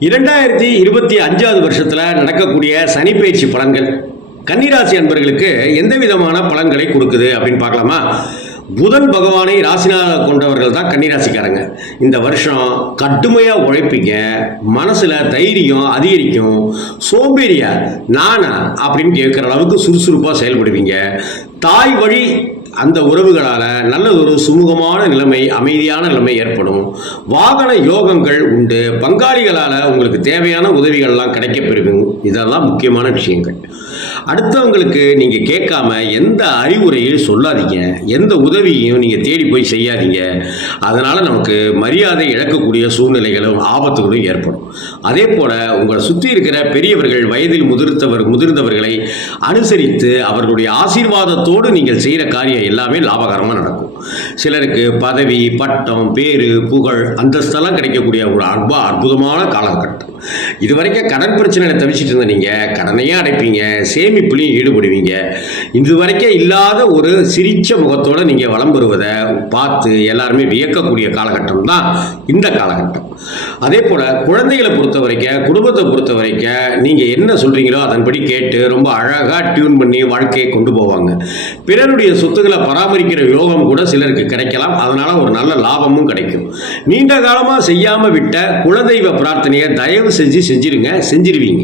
இரண்டாயிரத்தி இருபத்தி அஞ்சாவது வருஷத்தில் நடக்கக்கூடிய சனி பயிற்சி பலன்கள். கன்னிராசி அன்பர்களுக்கு எந்த விதமான பலன்களை கொடுக்குது அப்படின்னு பார்க்கலாமா? புதன் பகவானை ராசினாக கொண்டவர்கள் தான் கன்னிராசிக்காரங்க. இந்த வருஷம் கடுமையாக உழைப்பீங்க. மனசில் தைரியம் அதிகரிக்கும். சோம்பேறியா? நானா? அப்படின்னு கேட்குற அளவுக்கு சுறுசுறுப்பாக செயல்படுவீங்க. தாய் வழி அந்த உறவுகளால் நல்ல ஒரு சுமூகமான நிலைமை அமைதியான நிலைமை ஏற்படும். வாகன யோகங்கள் உண்டு. பங்காளிகளால் உங்களுக்கு தேவையான உதவிகள்லாம் கிடைக்கப்பெறும் இதெல்லாம் முக்கியமான விஷயங்கள். அடுத்தவங்களுக்கு நீங்கள் கேட்காம எந்த அறிவுரையும் சொல்லாதீங்க. எந்த உதவியையும் நீங்கள் தேடி போய் செய்யாதீங்க. அதனால் நமக்கு மரியாதை இழக்கக்கூடிய சூழ்நிலைகளும் ஆபத்துகளும் ஏற்படும். அதே போல் உங்களை சுற்றி இருக்கிற பெரியவர்கள் வயதில் முதிர்த்தவர் முதிர்ந்தவர்களை அனுசரித்து அவர்களுடைய ஆசீர்வாதத்தோடு நீங்கள் செய்கிற காரியம் எல்லாமே லாபகரமாக நடக்கும். சிலருக்கு பதவி பட்டம் பேரு புகழ் அந்தஸ்தெல்லாம் கிடைக்கக்கூடிய ஒரு அற்ப அற்புதமான காலகட்டம். இது வரைக்கும் கடன் பிரச்சனையை தவிச்சிட்டு இருந்த நீங்கள் கடனையும் அடைப்பீங்க சேமிப்புலையும் ஈடுபடுவீங்க. இது வரைக்கும் இல்லாத ஒரு சிரிச்ச முகத்தோடு நீங்கள் வளம் பெறுவதை பார்த்து எல்லாருமே வியக்கக்கூடிய காலகட்டம் தான் இந்த காலகட்டம். அதே போல் குழந்தைகளை பொறுத்த வரைக்கும் குடும்பத்தை பொறுத்த வரைக்கும் நீங்கள் என்ன சொல்கிறீங்களோ அதன்படி கேட்டு ரொம்ப அழகாக டியூன் பண்ணி வாழ்க்கையை கொண்டு போவாங்க. பிறருடைய சொத்துக்களை பராமரிக்கிற யோகம் கூட சிலருக்கு கிடைக்கலாம். அதனால் ஒரு நல்ல லாபமும் கிடைக்கும். நீண்ட காலமாக செய்யாமல் விட்ட குலதெய்வ பிரார்த்தனையை தயவு செஞ்சு செஞ்சிருங்க செஞ்சிருவீங்க.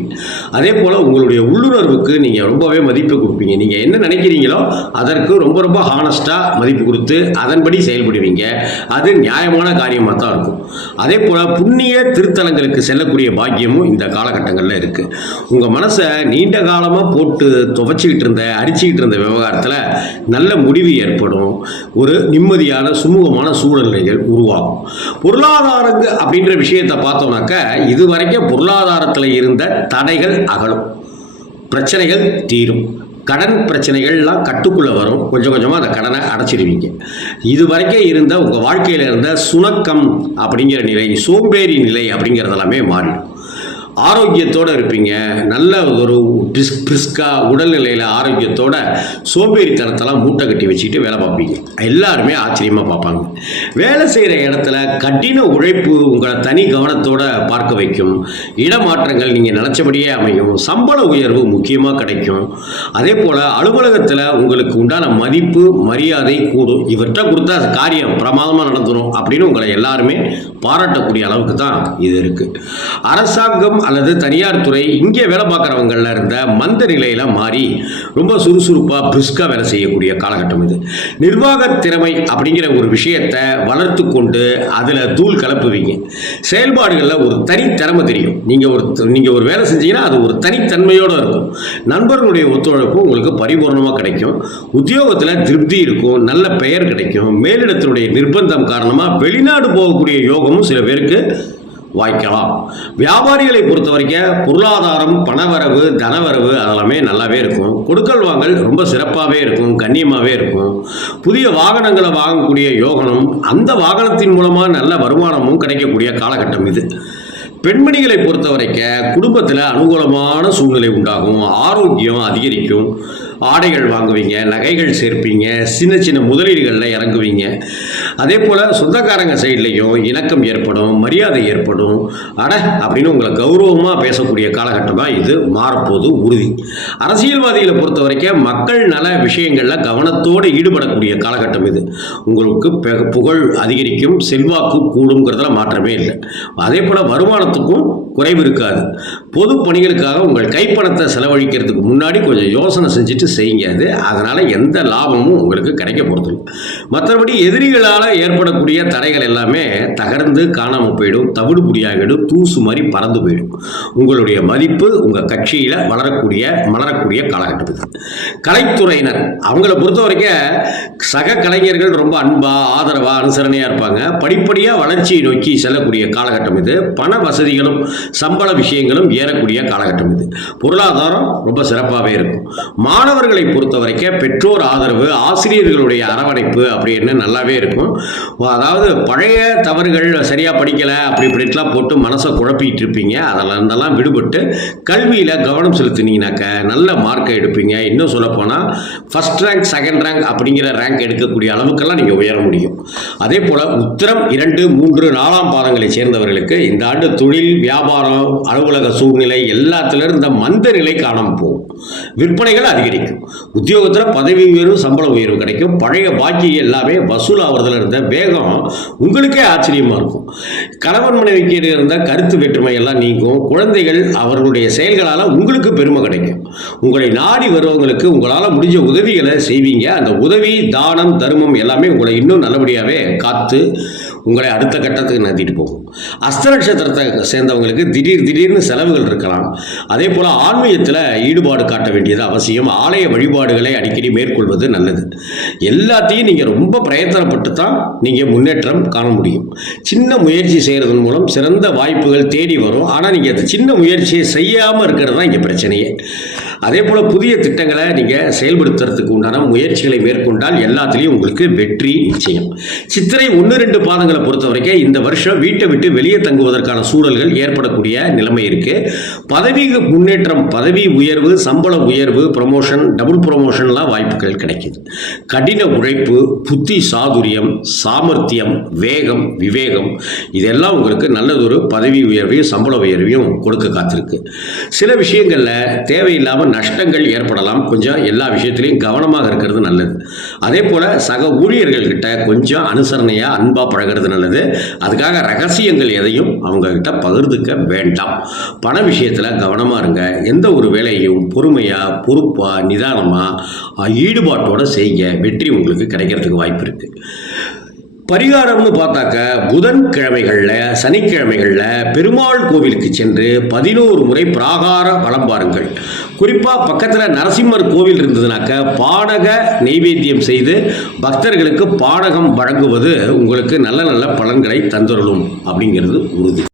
அதே போல் உங்களுடைய உள்ளுணர்வுக்கு நீங்கள் ரொம்பவே மதிப்பு கொடுப்பீங்க. நீங்கள் என்ன நினைக்கிறீங்களோ அதற்கு ரொம்ப ரொம்ப ஹானஸ்ட்டாக மதிப்பு கொடுத்து அதன்படி செயல்படுவீங்க. அது நியாயமான காரியமாக தான் இருக்கும். அதே போல் புண்ணிய திருத்தலங்களுக்கு செல்லக்கூடிய பாக்கியமும் இந்த காலகட்டங்களில் இருக்குது உங்கள் மனசை நீண்ட காலமாக போட்டு துவைச்சிக்கிட்டு இருந்த அரிச்சிக்கிட்டு இருந்த விவகாரத்தில் நல்ல முடிவு ஏற்படும். ஒரு நிம்மதியான சுமூகமான சூழ்நிலைகள் உருவாகும். பொருளாதாரங்க அப்படின்ற விஷயத்தை பார்த்தோம்னாக்க இது வரைக்கும் பொருளாதாரத்தில் இருந்த தடைகள் அகலும். பிரச்சனைகள் தீரும். கடன் பிரச்சனைகள்லாம் கட்டுக்குள்ளே வரும். கொஞ்சம் கொஞ்சமாக அந்த கடனை அடைச்சிடுவீங்க இது வரைக்கும் இருந்த உங்கள் வாழ்க்கையில் இருந்த சுணக்கம் அப்படிங்கிற நிலை சோம்பேறி நிலை அப்படிங்கிறதெல்லாமே மாறிடும். ஆரோக்கியத்தோடு இருப்பீங்க. நல்ல ஒரு பிரிஸ் பிரிஸ்காக உடல்நிலையில் ஆரோக்கியத்தோட சோம்பேறித்தனத்தெல்லாம் மூட்டை கட்டி வச்சுக்கிட்டு வேலை பார்ப்பீங்க. எல்லாருமே ஆச்சரியமாக பார்ப்பாங்க. வேலை செய்கிற இடத்துல கடின உழைப்பு உங்களை தனி கவனத்தோட பார்க்க வைக்கும். இடமாற்றங்கள் நீங்கள் நினச்சபடியே அமையும். சம்பள உயர்வு முக்கியமாக கிடைக்கும். அதே போல் அலுவலகத்தில் உங்களுக்கு உண்டான மதிப்பு மரியாதை கூடும். இவர்கிட்ட கொடுத்தா காரியம் பிரமாதமாக நடந்துடும் அப்படின்னு உங்களை எல்லாருமே பாராட்டக்கூடிய அளவுக்கு தான் இது இருக்குது அரசாங்கம் அல்லது தனியார் துறை இங்கே வேலை பார்க்குறவங்களில் இருந்த மந்த நிலையில் மாறி ரொம்ப சுறுசுறுப்பாக பிரிஸ்காக வேலை செய்யக்கூடிய காலகட்டம் இது. நிர்வாக திறமை அப்படிங்கிற ஒரு விஷயத்தை வளர்த்து கொண்டு அதில் தூள் கலப்புவீங்க. செயல்பாடுகளில் ஒரு தனித்திறமை தெரியும். நீங்கள் ஒரு நீங்கள் ஒரு வேலை செஞ்சீங்கன்னா அது ஒரு தனித்தன்மையோடு இருக்கும். நண்பர்களுடைய ஒத்துழைப்பு உங்களுக்கு பரிபூர்ணமாக கிடைக்கும். உத்தியோகத்தில் திருப்தி இருக்கும். நல்ல பெயர் கிடைக்கும். மேலிடத்தினுடைய நிர்பந்தம் காரணமாக வெளிநாடு போகக்கூடிய யோகமும் சில பேருக்கு வாய்க்கலாம். வியாபாரிகளை பொறுத்த வரைக்கும் பொருளாதாரம் பணவரவு தனவரவு அதெல்லாமே நல்லாவே இருக்கும். கொடுக்கல் வாங்கல் ரொம்ப சிறப்பாகவே இருக்கும் கண்ணியமாகவே இருக்கும். புதிய வாகனங்களை வாங்கக்கூடிய யோகனம் அந்த வாகனத்தின் மூலமாக நல்ல வருமானமும் கிடைக்கக்கூடிய காலகட்டம் இது. பெண்மணிகளை பொறுத்த வரைக்கும் குடும்பத்தில் அனுகூலமான சூழ்நிலை உண்டாகும். ஆரோக்கியம் அதிகரிக்கும். ஆடைகள் வாங்குவீங்க நகைகள் சேர்ப்பீங்க சின்ன சின்ன முதலீடுகளில் இறங்குவீங்க. அதே போல் சொந்தக்காரங்க சைட்லேயும் இணக்கம் ஏற்படும் மரியாதை ஏற்படும். அட அப்படின்னு உங்களை கௌரவமாக பேசக்கூடிய காலகட்டமாக இது மாறப்போது உறுதி. அரசியல்வாதிகளை பொறுத்த வரைக்கும் மக்கள் நல விஷயங்களில் கவனத்தோடு ஈடுபடக்கூடிய காலகட்டம் இது. உங்களுக்கு பெ- புகழ் அதிகரிக்கும் செல்வாக்கு கூடுங்கிறதுல மாற்றமே இல்லை. அதே போல் வருமானத்துக்கும் குறைவு இருக்காது. பொது பணிகளுக்காக உங்கள் கைப்பணத்தை செலவழிக்கிறதுக்கு முன்னாடி கொஞ்சம் யோசனை செஞ்சுட்டு செய்யுங்க அது. அதனால் எந்த லாபமும் உங்களுக்கு கிடைக்க போகிறது மற்றபடி எதிரிகளால் ஏற்படக்கூடிய தடைகள் எல்லாமே தகர்ந்து காணாமல் போயிடும் தவிடு தவிடுபுடியாகிடும் தூசு மாதிரி பறந்து போயிடும். உங்களுடைய மதிப்பு உங்கள் கட்சியில் வளரக்கூடிய மலரக்கூடிய காலகட்டம் இது கலைத்துறையினர் அவங்கள பொறுத்த வரைக்கும் சக கலைஞர்கள் ரொம்ப அன்பா ஆதரவாக அனுசரணையாக இருப்பாங்க. படிப்படியாக வளர்ச்சியை நோக்கி செல்லக்கூடிய காலகட்டம் இது. பண வசதிகளும் சம்பள விஷயங்களும் ஏறக்கூடிய காலகட்டம் இது. பொருளாதாரம் ரொம்ப சிறப்பாகவே இருக்கும். மாணவர்களை பொறுத்த வரைக்கும் பெற்றோர் ஆதரவு ஆசிரியர்களுடைய அரவணைப்பு அப்படின்னு நல்லாவே இருக்கும். அதாவது பழைய தவறுகள் சரியாக படிக்கலை அப்படி இப்படிலாம் போட்டு மனசை குழப்பிக்கிட்டு இருப்பீங்க. அதெல்லாம் இருந்தெல்லாம் விடுபட்டு கல்வியில் கவனம் செலுத்தினீங்கனாக்க நல்ல மார்க்கை எடுப்பீங்க. இன்னும் சொல்லப்போனால் ஃபஸ்ட் ரேங்க் செகண்ட் ரேங்க் அப்படிங்கிற ரேங்க் எடுக்கக்கூடிய அளவுக்கெல்லாம் நீங்கள் உயர முடியும். அதே போல் உத்திரம் இரண்டு மூன்று நாலாம் பாதங்களை சேர்ந்தவர்களுக்கு இந்த ஆண்டு தொழில் வியாபாரம் அலுவலக சூழ்நிலை எல்லாத்துலேயும் இந்த மந்த நிலை காணாமல் போகும். விற்பனைகள் அதிகரிக்கும். உத்தியோகத்தில் பதவி உயர்வு சம்பள உயர்வு கிடைக்கும். பழைய பாக்கி எல்லாமே வசூலாகிறதுல இருந்த வேகம் உங்களுக்கே ஆச்சரியமாக இருக்கும். கணவன் மனைவிக்கு இடையே இருந்த கருத்து வேற்றுமை எல்லாம் நீங்கும். குழந்தைகள் அவர்களுடைய செயல்களால் உங்களுக்கு பெருமை கிடைக்கும். உங்களை நாடி வருவங்களுக்கு உங்களால் முடிஞ்ச உதவிகளை செய்வீங்க. அந்த உதவி தானம் தர்மம் எல்லாமே உங்களை இன்னும் நல்லபடியாகவே காத்து உங்களை அடுத்த கட்டத்துக்கு நகர்த்திட்டு போகும். அஸ்த நட்சத்திரத்தை சேர்ந்தவங்களுக்கு திடீர் திடீர்னு செலவுகள் இருக்கலாம். அதே போல் ஆன்மீகத்தில் ஈடுபாடு காட்ட வேண்டியது அவசியம். ஆலய வழிபாடுகளை அடிக்கடி மேற்கொள்வது நல்லது. எல்லாத்தையும் நீங்கள் ரொம்ப பிரயத்தனப்பட்டு தான் நீங்கள் முன்னேற்றம் காண முடியும். சின்ன முயற்சி செய்கிறதன் மூலம் சிறந்த வாய்ப்புகள் தேடி வரும். ஆனால் நீங்கள் சின்ன முயற்சியை செய்யாமல் இருக்கிறது தான் இங்கே பிரச்சனையே. அதே போல் புதிய திட்டங்களை நீங்கள் செயல்படுத்துறதுக்கு உண்டான முயற்சிகளை மேற்கொண்டால் எல்லாத்துலேயும் உங்களுக்கு வெற்றி நிச்சயம். சித்திரை ஒன்று ரெண்டு பாதங்களை பொறுத்த வரைக்கும் இந்த வருஷம் வீட்டை விட்டு வெளியே தங்குவதற்கான சூழல்கள் ஏற்படக்கூடிய நிலைமை இருக்குது பதவி முன்னேற்றம் பதவி உயர்வு சம்பள உயர்வு ப்ரமோஷன் டபுள் ப்ரமோஷன்லாம் வாய்ப்புகள் கிடைக்குது. கடின உழைப்பு புத்தி சாதுரியம் சாமர்த்தியம் வேகம் விவேகம் இதெல்லாம் உங்களுக்கு நல்லதொரு பதவி உயர்வையும் சம்பள உயர்வையும் கொடுக்க காத்திருக்கு. சில விஷயங்களில் தேவையில்லாமல் நஷ்டங்கள் ஏற்படலாம். கொஞ்சம் எல்லா விஷயத்துலையும் கவனமாக இருக்கிறது நல்லது. அதே போல் சக ஊழியர்கள்கிட்ட கொஞ்சம் அனுசரணையாக அன்பாக பழகிறது நல்லது. அதுக்காக ரகசியங்கள் எதையும் அவங்கக்கிட்ட பகிர்ந்துக்க வேண்டாம். பண விஷயத்தில் கவனமாக இருங்க. எந்த ஒரு வேலையும் பொறுமையாக பொறுப்பாக நிதானமாக ஈடுபாட்டோடு செய்ய வெற்றி உங்களுக்கு கிடைக்கிறதுக்கு வாய்ப்பு இருக்குது பரிகாரம்னு பார்த்தாக்க புதன்கிழமைகளில் சனிக்கிழமைகளில் பெருமாள் கோவிலுக்கு சென்று பதினோரு முறை பிராகார வளம் பாருங்கள். குறிப்பாக பக்கத்தில் நரசிம்மர் கோவில் இருந்ததுனாக்க பாடக நெய்வேத்தியம் செய்து பக்தர்களுக்கு பாடகம் வழங்குவது உங்களுக்கு நல்ல நல்ல பலன்களை தந்துடலும் அப்படிங்கிறது உறுதி.